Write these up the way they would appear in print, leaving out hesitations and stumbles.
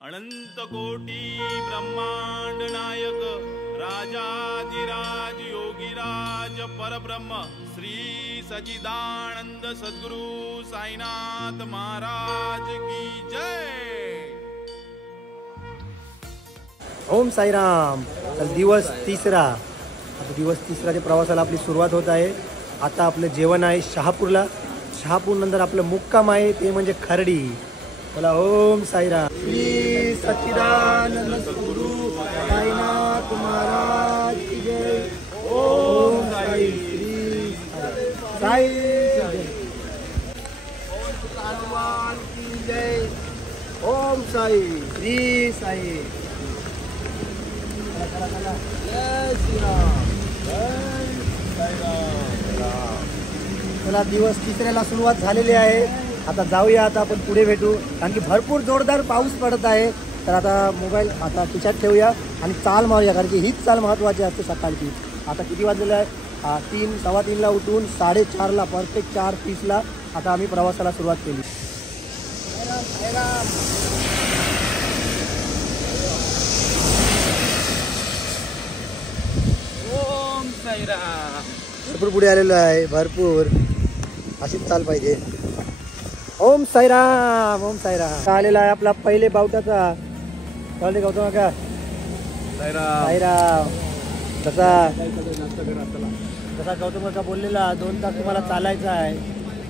अनंत कोटी ब्रह्मांड नायक राजाधिराज योगीराज परब्रह्म श्री सच्चिदानंद सद्गुरु साईनाथ महाराज की जय। ओम साईराम। तर दिवस तिसरा, आता दिवस तिसऱ्याच्या प्रवासाला आपली सुरुवात होत आहे। आता आपलं जेवण आहे शहापूरला, शहापूर नंतर आपलं मुक्काम आहे ते म्हणजे खर्डी। बोला ओम साईराम। श्री सच्चिदानंद सद्गुरु साईनाथ महाराज की जय। ओम साई श्री साई जय। ओम हनुमान की जय। ओम साई श्री साई। जय श्रीराम। चला दिवस तिसऱ्याला सुरुवात झालेली आहे। आता जाऊया, आता आपण पुढे भेटू, कारण की भरपूर जोरदार पाऊस पडत आहे। तर आता मोबाईल आता खिशात ठेवूया आणि चाल मारूया, कारण की हीच चाल महत्त्वाची असते सकाळची। आता किती वाजलेलं आहे? 3 सव्वा 3ला उठून 4:30ला परफेक्ट 4:30ला आता आम्ही प्रवासाला सुरुवात केली। ओम साईराम। भरपूर पुढे आलेलो आहे, भरपूर अशीच चाल पाहिजे। ओम साईराम। ओम साईराम। आलेला आहे आपला पहिले बावटाचा चालले गौतम का साईराम। जसा गौतम का बोललेला 2 तास तुम्हाला चालायचं आहे,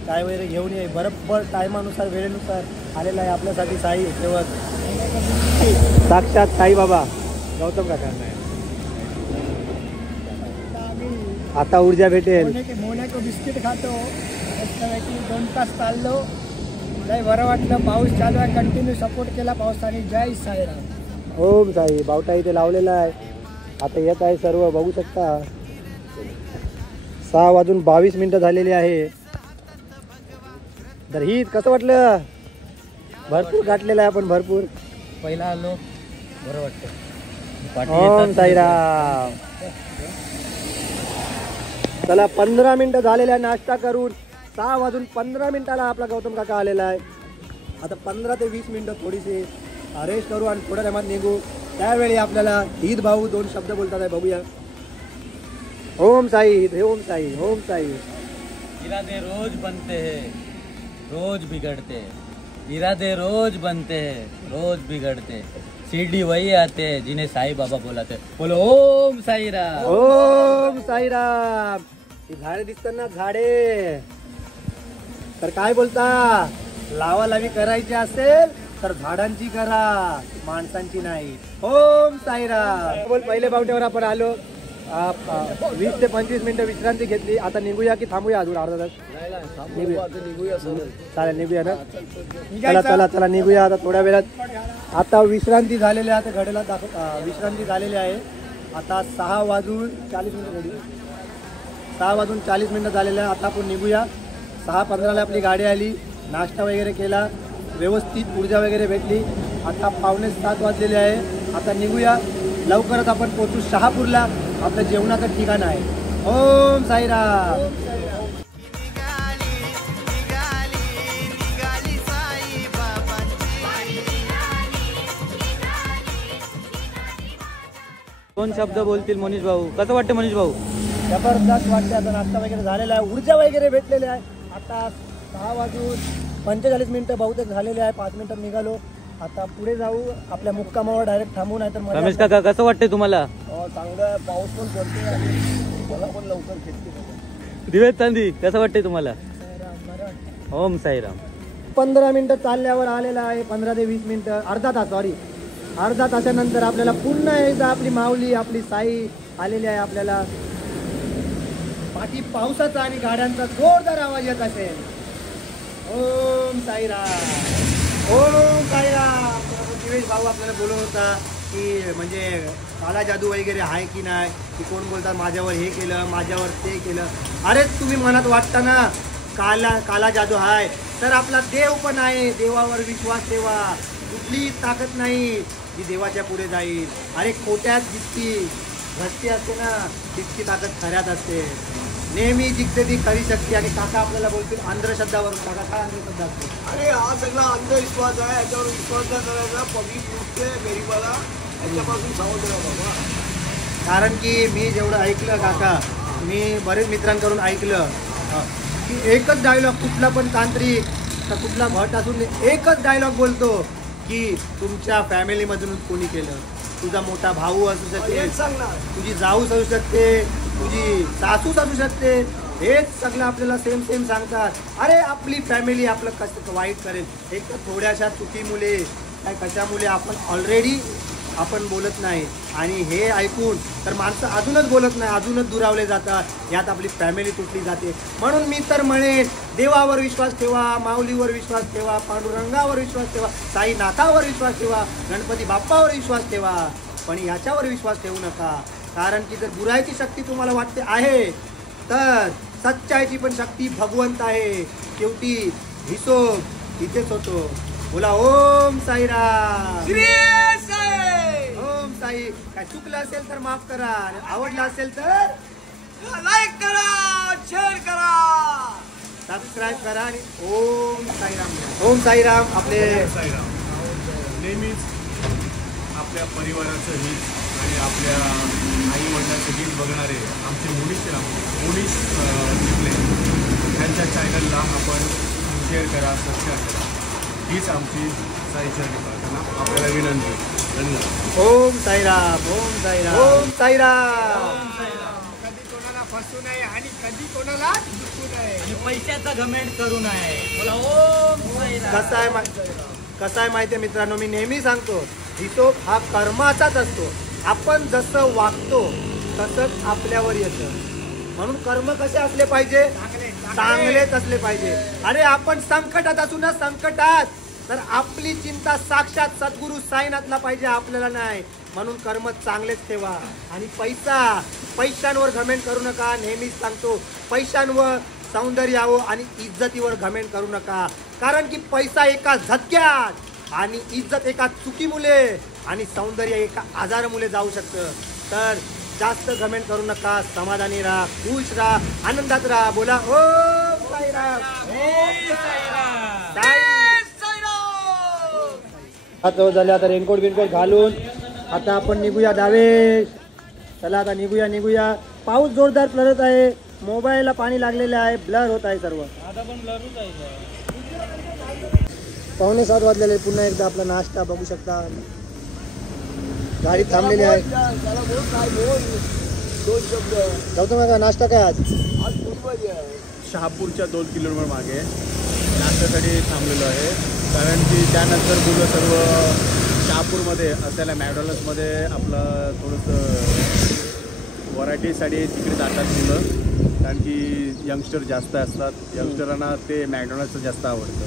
काय वगैरे घेऊन ये। बरोबर टायमानुसार वेळेनुसार आलेला आहे आपल्यासाठी साई सेवक, साक्षात साई बाबा गौतम काका। आता ऊर्जा भेटेल। मोन्याचं बिस्किट खातो, 2 तास चाललो, लय बरं वाटलं। पाऊस चालू आहे, कंटिन्यू सपोर्ट केला पावसाने। जय साईराम। ओम साई। बावटा इथे लावलेला आहे, आता येत आहे सर्व बघू शकता। 6:22 झालेली आहे। तर ही कसं वाटलं? भरपूर गाठलेलं आहे आपण, भरपूर पहिला आलो, बरं वाटतं। ओम साईराम। चला 15 मिनिटं झालेल्या नाश्ता करून 6:15 आपला गौतम काका आलेला आहे। आता 15 ते 20 मिनिटं थोडीशी रेस्ट करू आणि थोड्या टायमात निघू। त्यावेळी आपल्याला ईद भाऊ 2 शब्द बोलतात आहे, बघूया। ओम साई। ओम साई। ओम साई। इरादे रोज बनते हैं, रोज बिगड़ते हैं। इरादे रोज बनते हैं, रोज बिगड़ते हैं। सीढ़ी वही आते हैं जिन्हें साई बाबा बोलाते हैं। बोलो ओम साईराम। ओम साईराम। ही झाडे दिसतात ना, झाडे, तर काय बोलता? लावालावी करायची असेल तर झाडांची करा, माणसांची नाही। ओम साईराम। बोल पहिले बावट्यावर आपण आलो, 20 ते 25 मिनिटं विश्रांती घेतली। आता निघूया की थांबूया अजून अर्धा तास? निघूया, चालेल निघूया ना। चला चला चला निघूया आता थोड्या वेळात। आता विश्रांती झालेली आहे, आता घडीला विश्रांती झालेली आहे। आता 6:40 6:40 झालेलं आहे। आता आपण निघूया। 6:15ला आपली गाडी आली, नाश्ता वगैरे केला, व्यवस्थित ऊर्जा वगैरे भेटली। आता 6:45 वाजलेले आहे। आता निघूया, लवकरच आपण पोहोचू शहापूरला, आपलं जेवणाचं ठिकाण आहे। ओम साईराम। दोन शब्द बोलतील मनीष भाऊ, कसं वाटतं मनीष भाऊ? जबरदस्त वाटते। आता नाश्ता वगैरे झालेला आहे, ऊर्जा वगैरे भेटलेली आहे। आता 6:45 बहुतेक झालेले आहे। 5 मिनिटात निघालो, आता पुढे जाऊ आपल्या मुक्कामावर डायरेक्ट थांबू, नाही तर रमेश काका कसं वाटतंय तुम्हाला? चांगलं पाऊस पण पडतोय आणि मला पण लवकर खेळते। दिवेत चांदी कसं वाटतंय तुम्हाला? ओम साईराम। 15 मिनिटं चालल्यावर आलेला आहे, 15 ते 20 मिनिटं, अर्धा तासानंतर आपल्याला पुन्हा एकदा आपली माऊली, आपली साई आलेली आहे आपल्याला। पाठी पावसाचा आणि गाड्यांचा जोरदार आवाज येत असेल। ओम साईराम। ओम साईराम। दिवेश भाऊ आपल्याला बोलत होता की म्हणजे काला जादू वगैरे आहे की नाही, की कोण बोलतात माझ्यावर हे केलं, माझ्यावर ते केलं। अरे तुम्ही मनात वाटता ना काला जादू आहे, तर आपला देव पण आहे, देवावर विश्वास ठेवा। कुठली ताकद नाही जी देवाच्या पुढे जाईल। अरे खोट्यात जितकी भ्रष्टी असते ना, तितकी ताकद खऱ्यात असते। नेहमी जिंकते ती खरी शक्ती. आणि काका आपल्याला बोलतील अंधश्रद्धावरून. काका काय अंधश्रद्धा असते? अरे हा सगळा अंधविश्वास आहे, याच्यावर विश्वास नाही करायचा. पब्लिक लुटते गरीबाला, याच्यापासून सावध राहा बाबा. कारण की मी जेवढं ऐकलं काका, मी बरेच मित्रांकडून ऐकलं की एकच डायलॉग, कुठला पण तांत्रिक तर कुठला भट असून एकच डायलॉग बोलतो की तुमच्या फॅमिलीमधून कोणी केलं. तुझा मोठा भाऊ असू शकते, हेच सांगणार. तुझी जाऊस असू शकते, तुझी सासूस असू शकते. हेच सगळं आपल्याला सेम सेम सांगतात. अरे आपली फॅमिली आपलं कसं वाईट करेल. एक तर थोड्याशा चुकीमुळे काय कशामुळे आपण ऑलरेडी आपण बोलत नाही. आणि हे ऐकून तर माणसं अजूनच बोलत नाही, अजूनच दुरावले जातात. यात आपली फॅमिली तुटली जाते. म्हणून मी तर म्हणेन, देवावर विश्वास ठेवा, माऊलीवर विश्वास ठेवा, पांडुरंगावर विश्वास ठेवा, साईनाथावर विश्वास ठेवा, गणपती बाप्पावर विश्वास ठेवा. पण याच्यावर विश्वास ठेवू नका. कारण की जर बुराईची शक्ती तुम्हाला वाटते आहे तर सच्चाईची पण शक्ती भगवंत आहे. शेवटी हिशोब इथेच होतो. बोला ओम साईराम. श्री साई. ओम साई. काय चुकलं असेल तर माफ करा, आणि आवडलं असेल तर लाईक करा, शेअर करा, सबस्क्राईब करा. आणि ओम साईराम. ओम साईराम. आपले नेहमीच आपल्या परिवाराचं हित आणि आपल्या आई वडिलांचं हित बघणारे आमचे मुनीश शिकले त्यांच्या चॅनलला आपण शेअर करा, सबस्क्राईब करा. हीच आमची साईचरणी प्रार्थना, आपल्याला विनंती. धन्यवाद. ओम साईराम. ओम साईराम. ओम साईराम. कधी कोणाला फसू नये आणि कधी कोणाला दुखू नये. आणि पैशाचा घमेंड करू नये. बोला ओम साईराम. कसं आहे माहिती आहे मित्रांनो, मी नेहमी सांगतो, हिशोब हा कर्माचाच असतो. आपण जसं वागतो तसंच आपल्यावर येतं. म्हणून कर्म कसे असले पाहिजे? चांगलेच असले पाहिजे. अरे आपण संकटात असू ना, संकटात, तर आपली चिंता साक्षात सद्गुरू साईनाथला पाहिजे, आपल्याला नाही. म्हणून कर्म चांगलेच ठेवा. आणि पैशांवर घमेंड करू नका. नेहमीच सांगतो, पैशांवर, सौंदर्यावर आणि इज्जतीवर घमेंड करू नका. कारण की पैसा एका झटक्यात, आणि इज्जत एका चुकीमुळे, आणि सौंदर्य एका आजारामुळे जाऊ शकतं. तर जास्त घमेंड करू नका. समाधानी राहा, खुश राहा, आनंदात राहा. बोला ओम साईराम. आता झाले. आता रेनकोट बिनकोट घालून आता आपण निघूया दावेश. चला आता निघूया. पाऊस जोरदार पडत आहे. मोबाईलला पाणी लागलेले आहे, ब्लर होत आहे सर्व. आता पण लरूच आहे. 6:45 वाजलेले. पुन्हा एकदा आपला नाश्ता बघू शकता, गाडी थांबलेली आहे. त्याला बोल, काय बोल, 2 शब्द. गौतम काका, नाश्ता काय आज? आज पूर्वज आहे. शहापूरच्या 2 किलोमीटर मागे नाश्त्यासाठी थांबलेलो आहे. कारण की त्यानंतर मुलं सर्व शहापूरमध्ये असलेल्या मॅकडॉनल्ड्समध्ये आपलं थोडंसं व्हरायटीसाठी तिकडे जातात मुलं. कारण की यंगस्टर जास्त असतात, यंगस्टरांना ते मॅकडॉनल्ड्सचं जास्त आवडतं,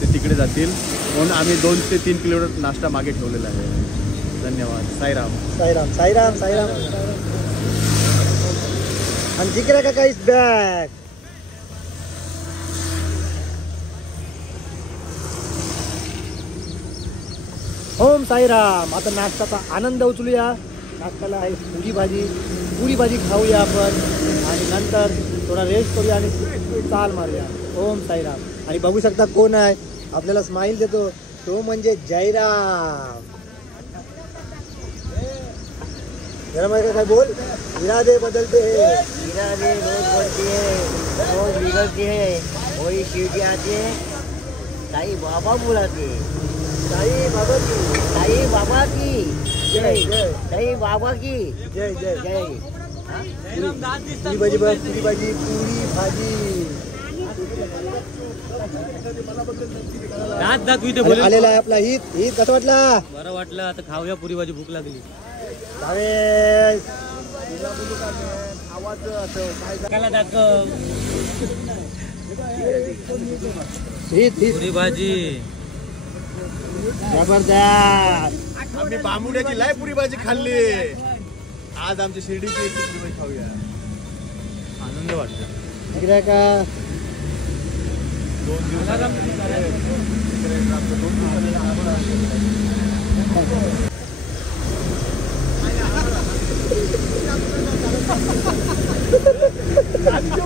ते तिकडे जातील. म्हणून आम्ही 2 ते 3 किलोमीटर नाश्ता मागे ठेवलेला आहे. धन्यवाद. साईराम. साईराम. साईराम. साईराम. आणि जिकडे काका इज बॅक. ओम साईराम. आता नाश्त्याचा आनंद उचलूया. नाश्त्याला आहे पुरी भाजी खाऊया आपण, आणि नंतर थोडा रेस्ट करूया आणि चाल मारूया. ओम साईराम. आणि बघू शकता कोण आहे आपल्याला स्माइल देतो, तो म्हणजे जयराम. जरा काय बोल. इरादे बदलते हैं, इरादे रोज बढ़ती है, रोज बिगड़ती है. वही शिवजी आते साई बाबा बुलाते. साई बाबा की, साई बाबा की जय जय. साई बाबा की जय जय. जय. पुरी भाजी बघ, पुरी भाजी, पुरी भाजी दात दाखवी ते बोल. आलेला आहे आपला हित. कसं वाटला? बरं वाटलं. आता खाऊया पुरी भाजी, भूक लागली. भावेश. त्याला दाखव हित पुरी भाजी. जबरदस्त. आम्ही बांबुड्याची लाय पुरी भाजी खाल्ली. आज आमच्या शिर्डीची पुरी भाजी खाऊया. आनंद वाटतो. इकडे का 2 दिवस आजच्या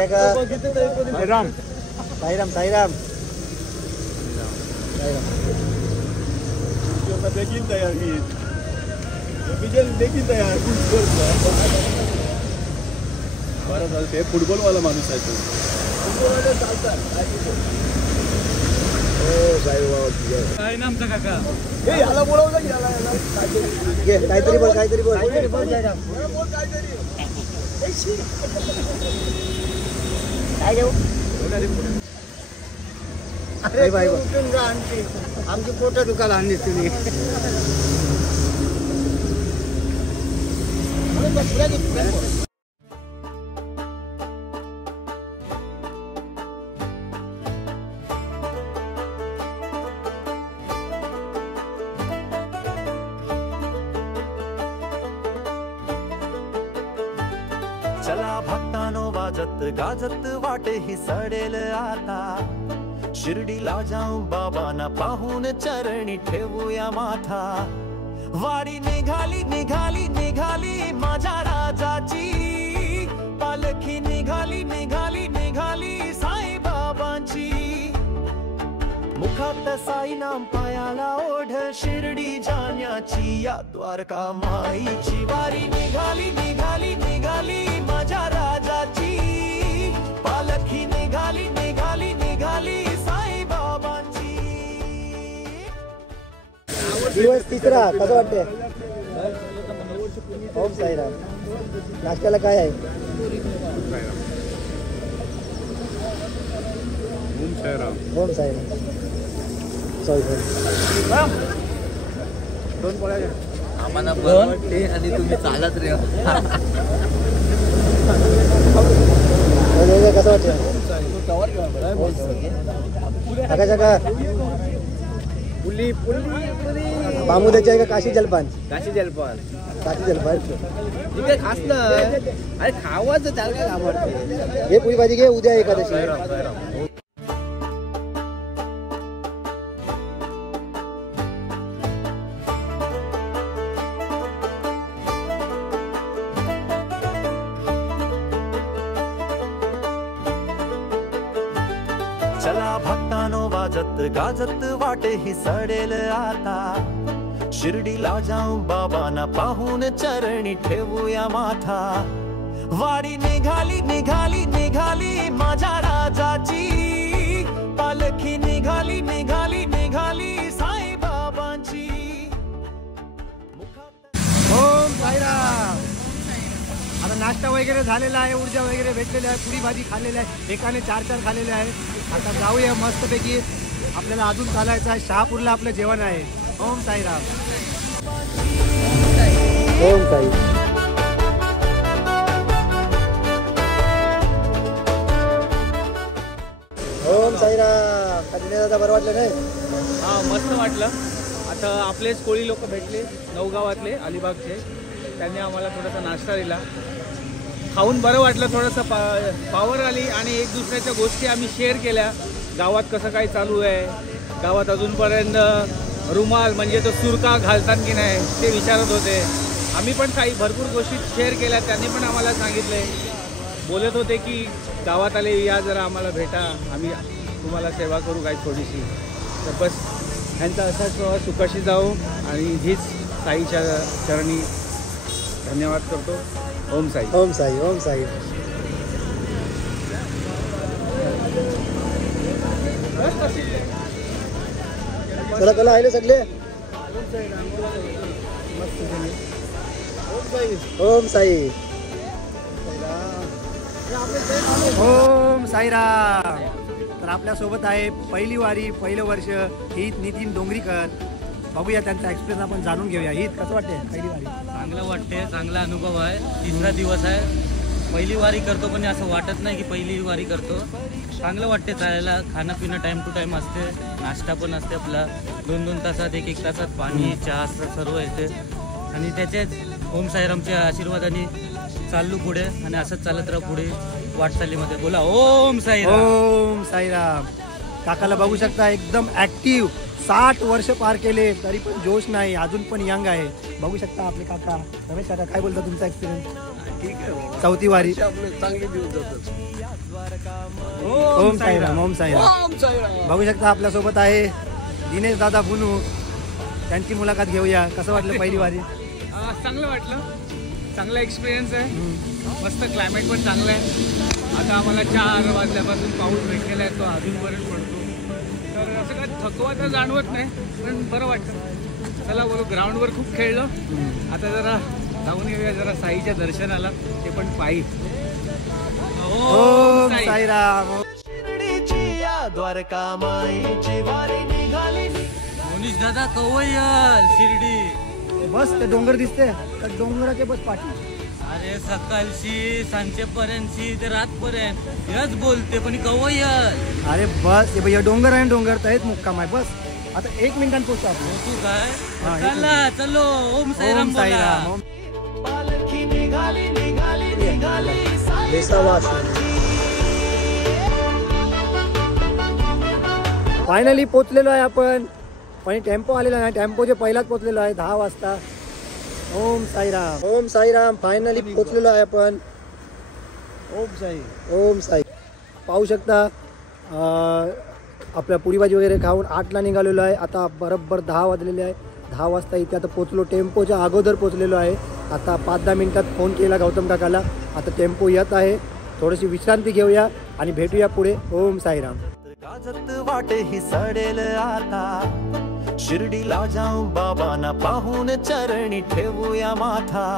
आहे का? साईराम साईराम साईराम देखील तयार देखील तयार बरं झालं ते फुटबॉलवाला माणूस आहे तो. फुटबॉलवाले चालतात काय ना आमचा काका हे याला बोलावलं की याला घे काहीतरी बोल काहीतरी बोल बोल काहीतरी काय देऊ अरे बाई बा. आमची पोटं दुखायला आणली तुम्ही चला भक्तानो वाजत गाजत वाटे ही सडेल आता शिर्डीला जाऊन बाबांना पाहून चरणी ठेवूया माथा वारी निघाली निघाली निघाली माझ्या राजाची पालखी निघाली निघाली निघाली साई बाबांची मुखात साई नाम पायाला ओढ शिर्डी जाण्याची या द्वारका माईची वारी निघाली निघाली निघाली माझ्या राजाची पालखी निघाली निघाली निघाली साई बाबांची. दिवस तिसरा कसं वाटतंय? ओम साईराम. नाश्त्याला काय आहे? ओम साईराम. सॉरी दोन पोळ्या घ्या. आम्हाला वाटते आणि तुम्ही चालत रे कसं वाटतं? का पुली बामुद्याची आहे का काशी जलपान? काशी जलपान काशी जलपान ठीक आहे खास ना अरे खावाचं त्याला काय आवडते. हे पुरी भाजी घे उद्या एकादशी. चला भक्तानो वाजत गाजत वाटे ही सडेल आता शिर्डीला जाऊन बाबांना पाहून चरणी ठेवूया माथा वारी निघाली निघाली निघाली माझ्या राजाची पालखी निघाली निघाली निघाली साई बाबांची. ओम साईराम. आता नाश्ता वगैरे झालेला आहे, ऊर्जा वगैरे भेटलेली आहे, पुरी भाजी खाल्लेली आहे, एकाने 4 खाल्लेले आहे. आता जाऊया मस्तपैकी. आपल्याला अजून चालायचं आहे शहापूरला. आपलं जेवण आहे. ओम साईराम. ओम साई. ओम साईराम. दादा बरं वाटलं नाही? हां मस्त वाटलं. आता आपलेच कोळी लोक भेटले नवगावातले अलिबागचे, त्यांनी आम्हाला थोडासा नाश्ता दिला, खाऊन बरं वाटलं. थोडंसं पावर आली आणि एक दुसऱ्याच्या गोष्टी आम्ही शेअर केल्या. गावात कसं काय चालू आहे, गावात अजूनपर्यंत रुमाल म्हणजे तो सुरका घालतात की नाही ते विचारत होते. आम्ही पण काही भरपूर गोष्टी शेअर केल्या, त्यांनी पण आम्हाला सांगितले. बोलत होते की गावात आले या जरा आम्हाला भेटा, आम्ही तुम्हाला सेवा करू काही थोडीशी. तर बस ह्यांचा असाच सुखाशी जाऊ आणि हीच साईच्या चरणी धन्यवाद करतो. ओम साई. ओम साई. ओम साई. चला चला आले सगळे. ओम साई. ओम साईराम. तर आपल्यासोबत आहे पहिली वारी पहिलं वर्ष हित नितीन डोंगरीकर. बघूया त्यांचा एक्सपिरियन्स आपण जाणून घेऊया. हित कसं वाटते पहिली वारी? चांगलं वाटते, चांगला अनुभव आहे. तिसरा दिवस आहे. पहिली वारी करतो पण असं वाटत नाही की पहिली वारी करतो. चांगलं वाटते चालायला. खाणं पिणं टाईम टू टाईम असते, नाश्ता पण असते आपला. 2-2 तासात 1-1 तासात पाणी चहा सर्व येते. आणि त्याच्याच ओम साईरामच्या आशीर्वादाने चाललो पुढे आणि असंच चालत राहा पुढे वाटचालीमध्ये. बोला ओम साईराम. ओम साईराम. काकाला बघू शकता एकदम ऍक्टिव्ह. 60 वर्ष पार केले तरी पण जोश नाही, अजून पण यंग आहे. बघू शकता आपले काका. रमेश काका काय बोलता तुमचा एक्सपिरियन्स? ठीक आहे. चौथी वारी. आपले चांगले दिवस जातात. ओम साईराम. ओम साईराम. बघू शकता आपल्यासोबत आहे दिनेश दादा बुनू. त्यांची मुलाखत घेऊया. कसं वाटलं पहिली वारी? चांगलं वाटलं. चांगला एक्सपिरियन्स आहे. मस्त क्लायमेट पण चांगलं आहे. आता आम्हाला 4 वाजल्यापासून पाऊस भेटलेला आहे, तो अजूनपर्यंत पडतो. तर असं काय थकवा तर जाणवत नाही, पण बरं वाटतं. चला बोलू, ग्राउंडवर खूप खेळलो. आता जरा जाऊन येऊया जरा साईच्या दर्शनाला, ते पण पायी. ओम साईराम. द्वारका माईची वारी निघाली. मोनीश दादा कवय्यल शिर्डी. बस ते डोंगर दिसते, त्या डोंगराचे बस पाठी. अरे सकाळशी सांजेपर्यंतची ते रातपर्यंत हेच बोलते पण कवय्यल. अरे बस हे भैया डोंगर आहे, डोंगर तर मुक्काम आहे. बस आता 1 मिनिटांत पोहोचतो आपण. तू काय हा, चला चलो. ओम साईराम. ओम साईराम. ओम. पालखी निघाली निघाली निघाली साई. फायनली पोचलेलो आहे आपण. पण टेम्पो आलेला नाही, टेम्पोचे पहिलाच पोचलेलो आहे 10 वाजता. ओम साईराम. ओम साईराम. फायनली पोचलेलो आहे आपण. ओम साई. ओम साई. पाहू शकता आपल्या पुरी भाजी वगैरे खाऊन 8ला निघालेलो आहे. आता बरोबर 10 वाजलेले आहे. 10 वाजता इथे आता पोचलो. टेम्पोच्या अगोदर पोचलेलो आहे. आता 5-10 मिनिटात फोन केला गौतम काकाला. आता टेम्पो येत आहे. थोडीशी विश्रांती घेऊया आणि भेटूया पुढे. ओम साईराम. गाजत वाटे ही सडेल आता. शिर्डीला जाऊ बाबांना पाहून चरणी ठेवूया माथा.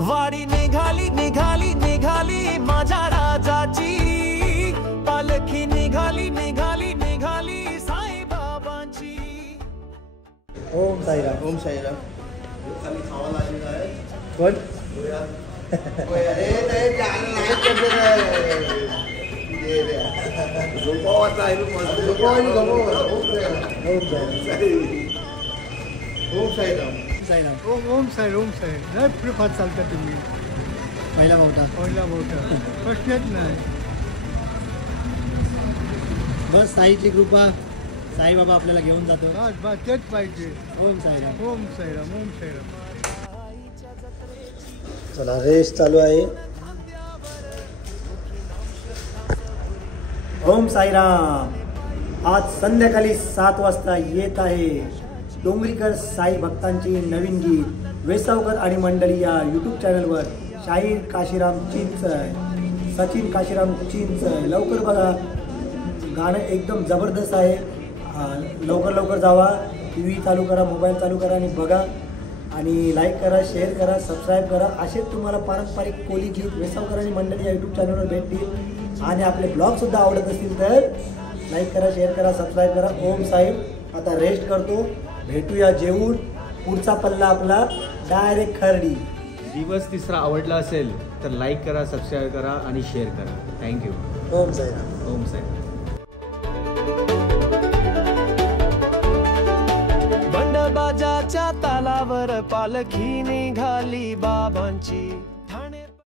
वारी निघाली निघाली निघाली माझ्या राजाची. पालखी निघाली निघाली निघाली साई बाबांची. ओम साईराम. ओम साईराम. खाली खावा लागलेला आहे. कोण? झोपावाचा आहे. ओम साईराम. साईराम. ओम साई. ओम साई. नाही पुढे फार चालता तुम्ही. पहिला मोठा. पहिला मोठा प्रश्नच नाही. बस साईची कृपा. साईबाबा आपल्याला घेऊन जातो. बस बस तेच पाहिजे. ओम साईराम. ओम साईराम. ओम साईराम. चला रेस चालू आहे. ओम साईराम. आज संध्याकाळी 7 वाजता येत आहे डोंगरीकर साई भक्तांची नवीन गीत. वेसावकर आणि मंडळी या यूट्यूब चॅनलवर. शाहीर काशीराम चिंच, सचिन काशीराम चिंच. लवकर बघा, गाणं एकदम जबरदस्त आहे. लवकर जावा. TV चालू करा, मोबाईल चालू करा आणि बघा. आणि लाईक करा, शेअर करा, सबस्क्राईब करा. असेच तुम्हाला पारंपरिक कोली गीत वेसावकर आणि मंडळी या यूट्यूब चॅनलवर भेटतील. आणि आपले ब्लॉगसुद्धा आवडत असतील तर लाईक करा, शेअर करा, सबस्क्राईब करा. ओम साई. आता रेस्ट करतो. भेटूया जेवून. पुढचा पल्ला आपला डायरेक्ट खर्डी. दिवस तिसरा आवडला असेल तर लाईक करा, सबस्क्राईब करा आणि शेअर करा. थँक्यू. ओम साईराम. ओम साई. बंडबाजाच्या तालावर पालखी निघाली बाबांची.